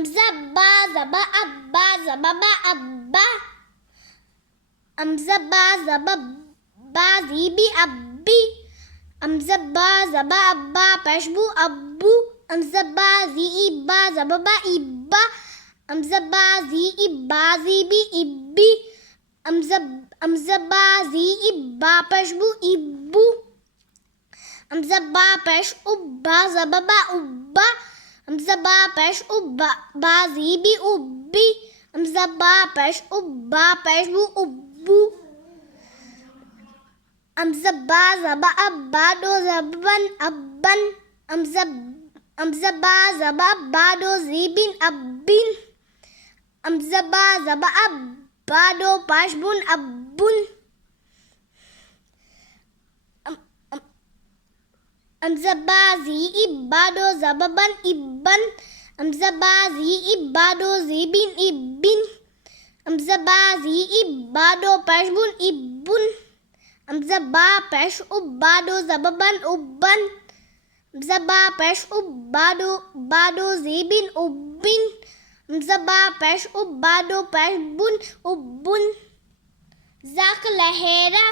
Amzabba zaba abba zababa abba. Amzabba zaba ba zibi abbi. Amzabba zaba abba pashbu abbu. Amzabba zi ibba zababa ibba. Amzabba zi ibba zibi ibbi. Amzabba zi ibba pashbu ibbu. Amzabba pash ubba zababa ubba. Amzabba pash ubba ba zibi ubbi. Amzabba pash ubba pashbu ubbu. Amzabba zaba abba do zaban abban. Amzabba zaba abba do zibin abbin. Amzabba zaba abba do pashbun abbun. Amzabba zi ibba do zababan ibban. Amzabba zi ibba do zibin ibbin. Amzabba zi ibba do pashbun ibbun. Amzabba pash ubba do zababan ubban. Amzabba pash ubba do zibin ubbin. Amzabba pash ubba do pashbun ubbun. Zak lahera